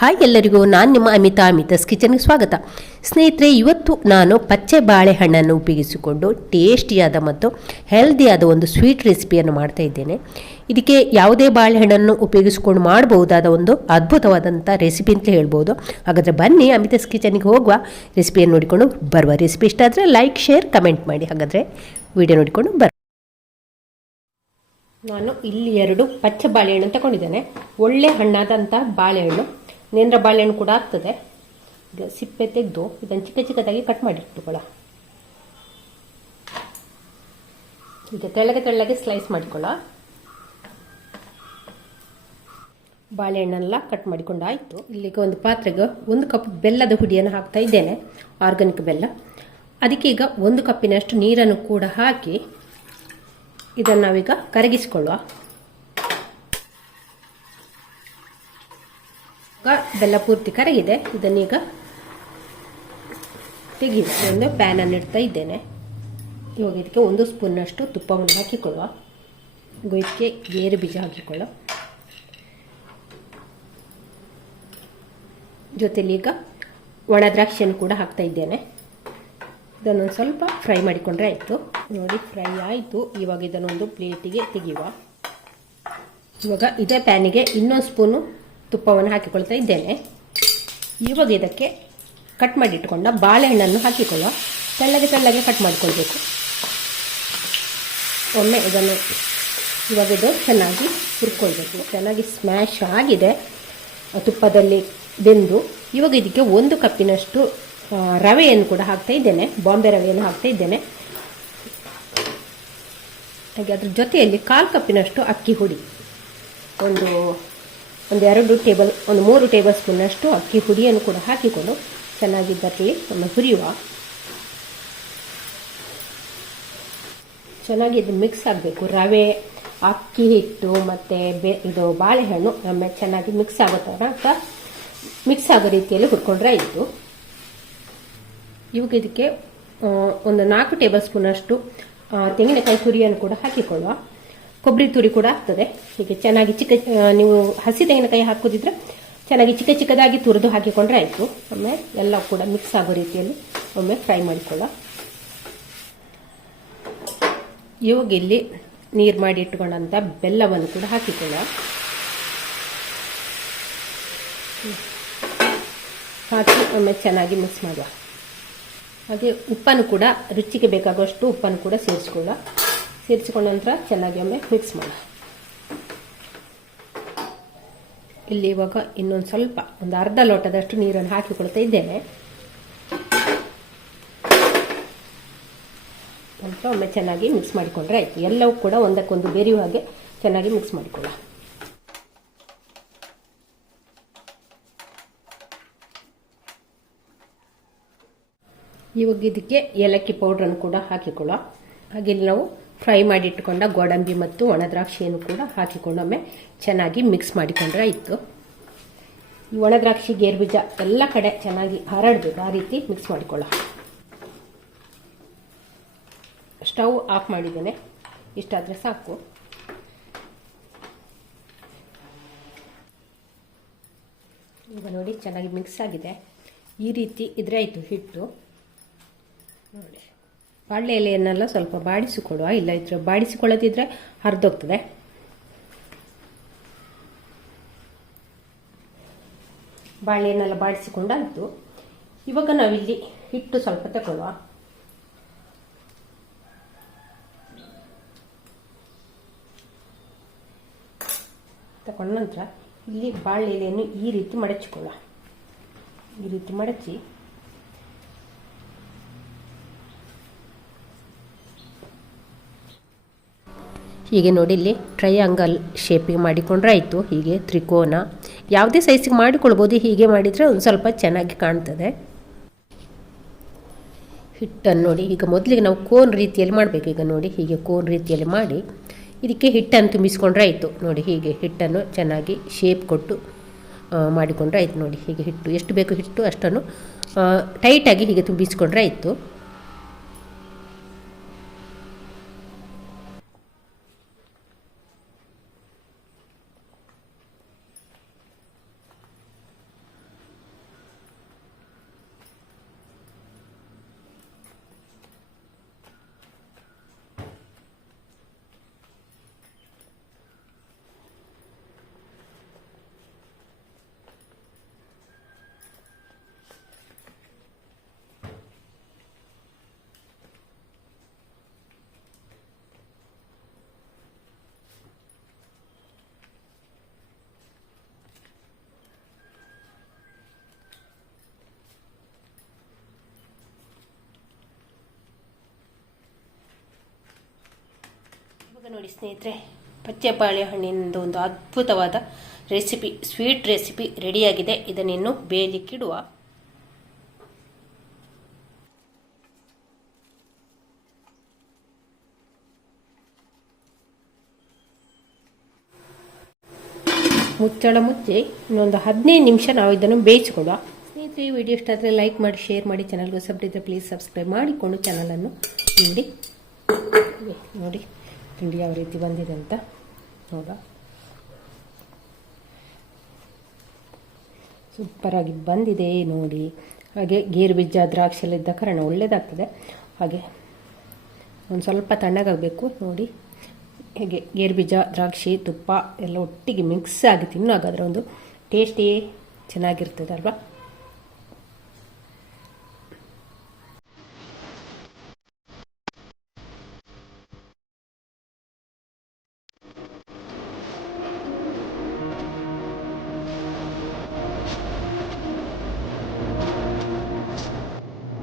Hi ಎಲ್ಲರಿಗೂ, ನಾನು ನಿಮ್ಮ ಅಮಿತಾ ಅಮಿತಾಸ್ ಕಿಚನ್ಗೆ ಸ್ವಾಗತ. ಸ್ನೇಹಿತರೆ, ಇವತ್ತು ನಾನು ಪಚ್ಚೆ ಬಾಳೆಹಣ್ಣನ್ನು ಉಪಯೋಗಿಸಿಕೊಂಡು ಟೇಸ್ಟಿಯಾದ ಮತ್ತು ಹೆಲ್ದಿಯಾದ ಒಂದು ಸ್ವೀಟ್ ರೆಸಿಪಿಯನ್ನು ಮಾಡ್ತಾ ಇದ್ದೇನೆ. ಇದಕ್ಕೆ ಯಾವುದೇ ಬಾಳೆಹಣ್ಣನ್ನು ಉಪಯೋಗಿಸಿಕೊಂಡು ಮಾಡಬಹುದಾದ ಒಂದು ಅದ್ಭುತವಾದಂಥ ರೆಸಿಪಿ ಅಂತ ಹೇಳ್ಬೋದು. ಹಾಗಾದರೆ ಬನ್ನಿ, ಅಮಿತಾಸ್ ಕಿಚನ್ಗೆ ಹೋಗುವ ರೆಸಿಪಿಯನ್ನು ನೋಡಿಕೊಂಡು ಬರುವ ರೆಸಿಪಿ ಇಷ್ಟ ಆದರೆ ಲೈಕ್ ಶೇರ್ ಕಮೆಂಟ್ ಮಾಡಿ. ಹಾಗಾದರೆ ವಿಡಿಯೋ ನೋಡಿಕೊಂಡು ಬರ್ ನಾನು ಇಲ್ಲಿ ಎರಡು ಪಚ್ಚೆ ಬಾಳೆಹಣ್ಣು ತಗೊಂಡಿದ್ದೇನೆ. ಒಳ್ಳೆ ಹಣ್ಣಾದಂಥ ಬಾಳೆಹಣ್ಣು. ನೇಂದ್ರ ಬಾಳೆಹಣ್ಣು ಕೂಡ ಆಗ್ತದೆ. ಈಗ ಸಿಪ್ಪೆ ತೆಗೆದು ಇದನ್ನು ಚಿಕ್ಕ ಚಿಕ್ಕದಾಗಿ ಕಟ್ ಮಾಡಿ ಈಗ ತೆಳ್ಳಗೆ ತೆಳ್ಳಗೆ ಸ್ಲೈಸ್ ಮಾಡಿಕೊಳ್ಳ ಬಾಳೆಹಣ್ಣೆಲ್ಲ ಕಟ್ ಮಾಡಿಕೊಂಡು ಆಯಿತು. ಇಲ್ಲಿಗೆ ಒಂದು ಪಾತ್ರೆಗೆ ಒಂದು ಕಪ್ ಬೆಲ್ಲದ ಹುಡಿಯನ್ನು ಹಾಕ್ತಾ ಇದ್ದೇನೆ ಆರ್ಗಾನಿಕ್ ಬೆಲ್ಲ. ಅದಕ್ಕೆ ಈಗ ಒಂದು ಕಪ್ಪಿನಷ್ಟು ನೀರನ್ನು ಕೂಡ ಹಾಕಿ ಇದನ್ನು ನಾವೀಗ ಕರಗಿಸಿಕೊಳ್ಳುವ ಬೆಲ್ಲ ಪೂರ್ತಿ ಕರಗಿದೆ. ಇದನ್ನೀಗ ತೆಗೆದು ಒಂದು ಪ್ಯಾನನ್ನು ಇಡ್ತಾ ಇದ್ದೇನೆ. ಇವಾಗ ಇದಕ್ಕೆ ಒಂದು ಸ್ಪೂನ್ನಷ್ಟು ತುಪ್ಪವನ್ನು ಹಾಕಿಕೊಳ್ಳುವ. ಇದಕ್ಕೆ ಗೇರು ಬೀಜ ಹಾಕಿಕೊಳ್ಳ ಜೊತೆಲಿ ಈಗ ಒಣ ದ್ರಾಕ್ಷಿಯನ್ನು ಕೂಡ ಹಾಕ್ತಾ ಇದ್ದೇನೆ. ಇದನ್ನೊಂದು ಸ್ವಲ್ಪ ಫ್ರೈ ಮಾಡಿಕೊಂಡ್ರೆ ಆಯಿತು. ನೋಡಿ, ಫ್ರೈ ಆಯಿತು. ಇವಾಗ ಇದನ್ನೊಂದು ಪ್ಲೇಟಿಗೆ ತೆಗೆಯುವ. ಇವಾಗ ಇದೇ ಪ್ಯಾನಿಗೆ ಇನ್ನೊಂದು ಸ್ಪೂನು ತುಪ್ಪವನ್ನು ಹಾಕಿಕೊಳ್ತಾ ಇದ್ದೇನೆ. ಇವಾಗ ಇದಕ್ಕೆ ಕಟ್ ಮಾಡಿಟ್ಕೊಂಡ ಬಾಳೆಹಣ್ಣನ್ನು ಹಾಕಿಕೊಳ್ಳುವ ತೆಳ್ಳಗೆ ತೆಳ್ಳಗೆ ಕಟ್ ಮಾಡಿಕೊಳ್ಬೇಕು. ಒಮ್ಮೆ ಇದನ್ನು ಇವಾಗ ಇದು ಚೆನ್ನಾಗಿ ಹುರ್ಕೊಳ್ಬೇಕು. ಚೆನ್ನಾಗಿ ಸ್ಮ್ಯಾಶ್ ಆಗಿದೆ. ತುಪ್ಪದಲ್ಲಿ ಬೆಂದು ಇವಾಗ ಇದಕ್ಕೆ ಒಂದು ಕಪ್ಪಿನಷ್ಟು ರವೆಯನ್ನು ಕೂಡ ಹಾಕ್ತಾ ಇದ್ದೇನೆ. ಬಾಂಬೆ ರವೆಯನ್ನು ಹಾಕ್ತಾ ಇದ್ದೇನೆ. ಹಾಗೆ ಅದ್ರ ಜೊತೆಯಲ್ಲಿ ಕಾಲು ಕಪ್ಪಿನಷ್ಟು ಅಕ್ಕಿ ಹುಡಿ. ಒಂದು ಒಂದು ಎರಡು ಟೇಬಲ್, ಒಂದು ಮೂರು ಟೇಬಲ್ ಸ್ಪೂನ್ನಷ್ಟು ಅಕ್ಕಿ ಹುಡಿಯನ್ನು ಕೂಡ ಹಾಕಿಕೊಂಡು ಚೆನ್ನಾಗಿ ಬರಲಿ ನಮ್ಮ ಹುರಿಯುವ. ಚೆನ್ನಾಗಿ ಇದು ಮಿಕ್ಸ್ ಆಗಬೇಕು. ರವೆ, ಅಕ್ಕಿ ಹಿಟ್ಟು ಮತ್ತು ಬೆ, ಇದು ಬಾಳೆಹಣ್ಣು ನಮ್ಮ ಚೆನ್ನಾಗಿ ಮಿಕ್ಸ್ ಆಗೋ ಅಂತ ಮಿಕ್ಸ್ ಆಗೋ ರೀತಿಯಲ್ಲಿ ಹುರ್ಕೊಂಡ್ರೆ ಇದು ಇವಾಗ ಇದಕ್ಕೆ ಒಂದು ನಾಲ್ಕು ಟೇಬಲ್ ಸ್ಪೂನಷ್ಟು ತೆಂಗಿನಕಾಯಿ ತುರಿಯನ್ನು ಕೂಡ ಹಾಕಿಕೊಳ್ಳುವ. ಕೊಬ್ಬರಿ ತುರಿ ಕೂಡ ಆಗ್ತದೆ. ಹೀಗೆ ಚೆನ್ನಾಗಿ ಚಿಕ್ಕ ನೀವು ಹಸಿ ತೆಂಗಿನಕಾಯಿ ಹಾಕೋದಿದ್ರೆ ಚೆನ್ನಾಗಿ ಚಿಕ್ಕ ಚಿಕ್ಕದಾಗಿ ತುರಿದು ಹಾಕಿಕೊಂಡ್ರೆ ಆಯಿತು. ಒಮ್ಮೆ ಎಲ್ಲ ಕೂಡ ಮಿಕ್ಸ್ ಆಗೋ ರೀತಿಯಲ್ಲಿ ಒಮ್ಮೆ ಫ್ರೈ ಮಾಡಿಕೊಳ್ಳ. ಇವಾಗ ಇಲ್ಲಿ ನೀರು ಮಾಡಿ ಇಟ್ಕೊಂಡಂಥ ಬೆಲ್ಲವನ್ನು ಕೂಡ ಹಾಕಿಕೊಳ್ಳ. ಹಾಕಿ ಒಮ್ಮೆ ಚೆನ್ನಾಗಿ ಮಿಕ್ಸ್ ಮಾಡುವ. ಹಾಗೆ ಉಪ್ಪನ್ನು ಕೂಡ, ರುಚಿಗೆ ಬೇಕಾಗುವಷ್ಟು ಉಪ್ಪನ್ನು ಕೂಡ ಸೇರಿಸ್ಕೊಳ್ಳ. ಸೇರಿಸಿಕೊಂಡ ನಂತರ ಚೆನ್ನಾಗಿ ಒಮ್ಮೆ ಮಿಕ್ಸ್ ಮಾಡೋಣ ಇಲ್ಲಿ ಇವಾಗ ಇನ್ನೊಂದು ಸ್ವಲ್ಪ ಒಂದು ಅರ್ಧ ಲೋಟದಷ್ಟು ನೀರನ್ನು ಹಾಕಿಕೊಳ್ತಾ ಇದ್ದೇನೆ. ಸ್ವಲ್ಪ ಒಮ್ಮೆ ಚೆನ್ನಾಗಿ ಮಿಕ್ಸ್ ಮಾಡಿಕೊಂಡ್ರೆ ಆಯಿತು. ಎಲ್ಲವೂ ಕೂಡ ಒಂದಕ್ಕೊಂದು ಬೆರೆಯುವ ಹಾಗೆ ಚೆನ್ನಾಗಿ ಮಿಕ್ಸ್ ಮಾಡಿಕೊಳ್ಳ. ಇವಾಗ ಇದಕ್ಕೆ ಏಲಕ್ಕಿ ಪೌಡ್ರನ್ನು ಕೂಡ ಹಾಕಿಕೊಳ್ಳೋ. ಹಾಗೆ ನಾವು ಫ್ರೈ ಮಾಡಿ ಇಟ್ಕೊಂಡ ಗೋಡಂಬಿ ಮತ್ತು ಒಣ ದ್ರಾಕ್ಷಿಯನ್ನು ಕೂಡ ಹಾಕಿಕೊಂಡೊಮ್ಮೆ ಚೆನ್ನಾಗಿ ಮಿಕ್ಸ್ ಮಾಡಿಕೊಂಡ್ರೆ ಇತ್ತು ಈ ಒಣದ್ರಾಕ್ಷಿ ಗೇರು ಬೀಜ ಎಲ್ಲ ಕಡೆ ಚೆನ್ನಾಗಿ ಹರಡಬೇಕು ಆ ರೀತಿ ಮಿಕ್ಸ್ ಮಾಡಿಕೊಳ್ಳೋ. ಸ್ಟವ್ ಆಫ್ ಮಾಡಿದ್ದೇನೆ. ಇಷ್ಟಾದರೆ ಸಾಕು. ಈಗ ನೋಡಿ ಚೆನ್ನಾಗಿ ಮಿಕ್ಸ್ ಆಗಿದೆ. ಈ ರೀತಿ ಇದ್ರೆ ಆಯಿತು ಹಿಟ್ಟು. ಬಾಳೆ ಎಲೆಯನ್ನೆಲ್ಲ ಸ್ವಲ್ಪ ಬಾಡಿಸಿಕೊಡುವ ಇಲ್ಲ, ಇದ್ರೆ ಬಾಡಿಸಿಕೊಳ್ಳದಿದ್ರೆ ಹರಿದೋಗ್ತದೆ. ಬಾಳೆಯನ್ನೆಲ್ಲ ಬಾಡಿಸಿಕೊಂಡಾಯಿತು ಇವಾಗ ನಾವಿಲ್ಲಿ ಹಿಟ್ಟು ಸ್ವಲ್ಪ ತಗೊಳ್ಳುವ. ತಗೊಂಡ ನಂತರ ಇಲ್ಲಿ ಬಾಳೆ ಎಲೆಯನ್ನು ಈ ರೀತಿ ಮಡಚಿಕೊಳ್ಳುವ. ಈ ರೀತಿ ಮಡಚಿ ಹೀಗೆ ನೋಡಿ ಇಲ್ಲಿ ಟ್ರಯಾಂಗಲ್ ಶೇಪಿಗೆ ಮಾಡಿಕೊಂಡ್ರೆ ಆಯಿತು. ಹೀಗೆ ತ್ರಿಕೋನ. ಯಾವುದೇ ಸೈಜಿಗೆ ಮಾಡಿಕೊಳ್ಬೋದು. ಹೀಗೆ ಮಾಡಿದರೆ ಒಂದು ಸ್ವಲ್ಪ ಚೆನ್ನಾಗಿ ಕಾಣ್ತದೆ. ಹಿಟ್ಟನ್ನು ನೋಡಿ. ಈಗ ಮೊದಲಿಗೆ ನಾವು ಕೋನ್ ರೀತಿಯಲ್ಲಿ ಮಾಡಬೇಕು. ಈಗ ನೋಡಿ, ಹೀಗೆ ಕೋನ್ ರೀತಿಯಲ್ಲಿ ಮಾಡಿ ಇದಕ್ಕೆ ಹಿಟ್ಟನ್ನು ತುಂಬಿಸ್ಕೊಂಡ್ರೆ ಆಯಿತು. ನೋಡಿ, ಹೀಗೆ ಹಿಟ್ಟನ್ನು ಚೆನ್ನಾಗಿ ಶೇಪ್ ಕೊಟ್ಟು ಮಾಡಿಕೊಂಡ್ರೆ ಆಯಿತು. ನೋಡಿ, ಹೀಗೆ ಹಿಟ್ಟು ಎಷ್ಟು ಬೇಕು ಹಿಟ್ಟು ಅಷ್ಟನ್ನು ಟೈಟಾಗಿ ಹೀಗೆ ತುಂಬಿಸ್ಕೊಂಡ್ರೆ ಆಯಿತು. ನೋಡಿ ಸ್ನೇಹಿತರೆ ಪಚ್ಚೆ ಬಾಳೆಹಣ್ಣಿನಿಂದ ಒಂದು ಅದ್ಭುತವಾದ ರೆಸಿಪಿ, ಸ್ವೀಟ್ ರೆಸಿಪಿ ರೆಡಿಯಾಗಿದೆ. ಇದನ್ನಿನ್ನು ಬೇಯಲಿಕ್ಕಿಡುವ. ಮುಚ್ಚಳ ಮುಚ್ಚಿ ಇನ್ನೊಂದು ಹದಿನೈದು ನಿಮಿಷ ನಾವು ಇದನ್ನು ಬೇಯಿಸಿಕೊಡುವ ಸ್ನೇಹಿತರೆ, ಈ ವಿಡಿಯೋ ಇಷ್ಟ ಆದರೆ ಲೈಕ್ ಮಾಡಿ, ಶೇರ್ ಮಾಡಿ. ಚಾನಲ್ಗೆ ಇದ್ದರೆ ಪ್ಲೀಸ್ ಸಬ್ಸ್ಕ್ರೈಬ್ ಮಾಡಿಕೊಂಡು ಚಾನಲನ್ನು ನೋಡಿ. ನೋಡಿ. ತಿಂಡಿ ಯಾವ ರೀತಿ ಬಂದಿದೆ ಅಂತ ನೋಡುವ. ಸೂಪರಾಗಿ ಬಂದಿದೆ ನೋಡಿ. ಹಾಗೆ ಗೇರು ಬೀಜ ದ್ರಾಕ್ಷಿ ಎಲ್ಲ ಇದ್ದ ಕಾರಣ ಒಳ್ಳೆಯದಾಗ್ತದೆ ಹಾಗೆ ಒಂದು ಸ್ವಲ್ಪ ತಣ್ಣಗಾಗಬೇಕು ನೋಡಿ. ಹೇಗೆ ಗೇರು ಬೀಜ, ದ್ರಾಕ್ಷಿ, ತುಪ್ಪ ಎಲ್ಲ ಒಟ್ಟಿಗೆ ಮಿಕ್ಸ್ ಆಗಿ ತಿನ್ನುವಾಗ ಅದರ ಒಂದು ಟೇಸ್ಟಿ ಚೆನ್ನಾಗಿರ್ತದೆ ಅಲ್ವಾ?